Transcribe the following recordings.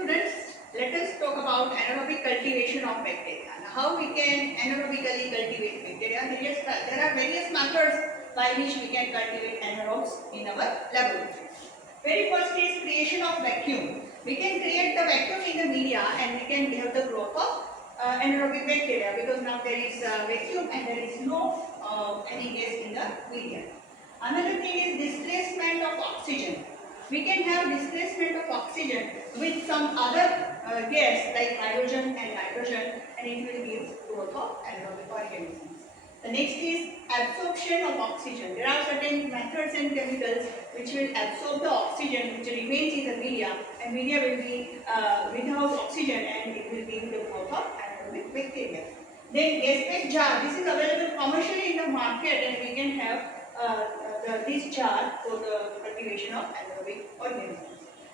students, let us talk about anaerobic cultivation of bacteria. Now, how we can anaerobically cultivate bacteria? There are various methods by which we can cultivate anaerobes in our laboratory. Very first is creation of vacuum. We can create the vacuum in the media and we can have the growth of anaerobic bacteria, because now there is vacuum and there is no any gas in the media. Another thing is displacement of oxygen. We can have displacement of oxygen with some other gas like hydrogen and nitrogen, and it will give growth of anaerobic organisms. The next is absorption of oxygen. There are certain methods and chemicals which will absorb the oxygen which remains in the media, and media will be without oxygen and it will give the growth of anaerobic bacteria. Then gas-based jar. This is available commercially in the market, and we can have this jar for the cultivation of anaerobic organisms.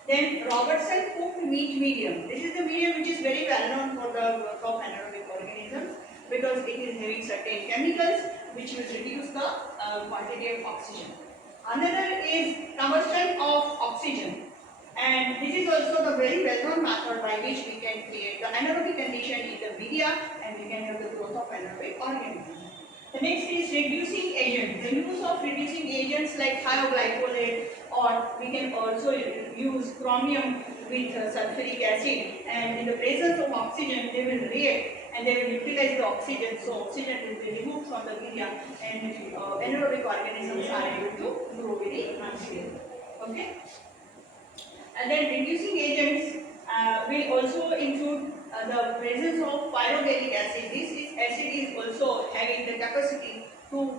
Then Robertson cooked meat medium. This is the medium which is very well known for the growth of anaerobic organisms, because it is having certain chemicals which will reduce the quantity of oxygen. Another is combustion of oxygen, and this is also the very well-known method by which we can create the anaerobic condition in the media and we can have the growth of anaerobic organisms. The next is reducing agent. The use of reducing agents like thioglycolate, or we can also use chromium with sulfuric acid, and in the presence of oxygen they will react and they will utilize the oxygen, so oxygen will be removed from the media and anaerobic organisms are able to grow very nicely. Okay? And then reducing agents will also include the presence of pyrogallic acid. This acid is also having the capacity to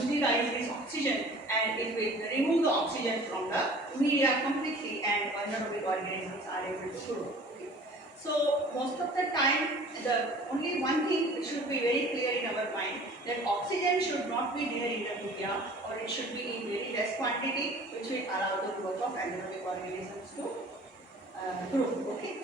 utilize this oxygen, and it will remove the oxygen from the media completely, and anaerobic organisms are able to grow. Okay. So most of the time, the only one thing should be very clear in our mind, that oxygen should not be there in the media, or it should be in very less quantity, which will allow the growth of anaerobic organisms to grow. Okay.